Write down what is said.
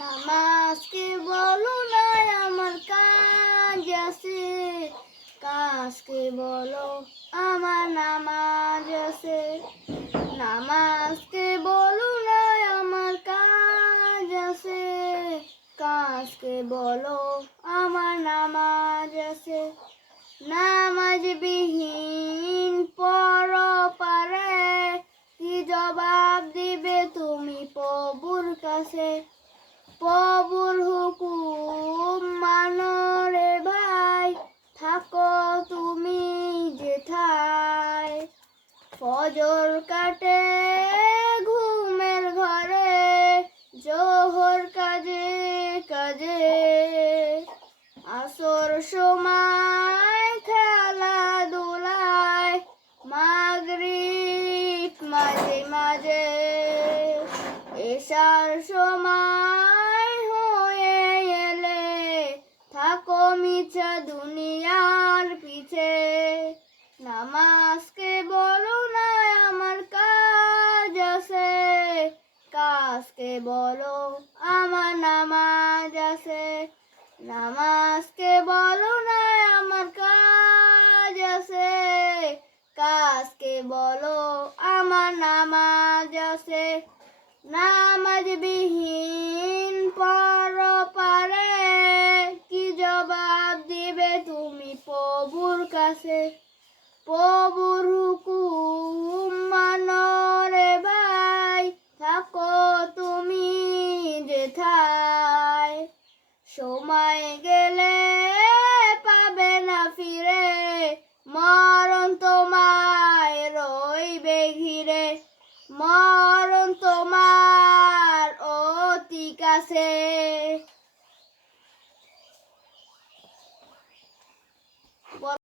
নামাজকে বলো না আমার কাজ আছে, কাজকে বলো আমার নামাজ আছে। নামাজকে বলো না আমার কাজ আছে, কাজকে বলো আমার নামাজ আছে। নামাজ বিহীন পরপারে কি জবাব দিবে তুমি প্রভুর কাছে? প্রভুর হুকুম মানো রে ভাই, থাকো তুমি যেথায়। ফজর কাটে ঘুমের ঘরে, জোহর কাজে কাজে, আসর সময় খেলাধুলায়, মাগরিব মাঝে মাঝে, এশার সময় হয়ে এলে থাকো মিছা দুনিয়ার পিছে। নামাজকে বলো না আমার কাজ আছে, কাজকে বলো আমার নামাজ আছে। নামাজকে বলো না আমার কাজ আছে, কাজকে বলো আমার নামাজ আছে। নামাজ বিহীন পরপারে কি জবাব দিবে তুমি প্রভুর কাছে? প্রভুর হুকুম মানো রে ভাই, থাকো তুমি যেথায়। সময় গেলে পাবে না ফিরে, মরণ তোমায় রইবে ঘিরে। মরণ তোমার অতি কাছে।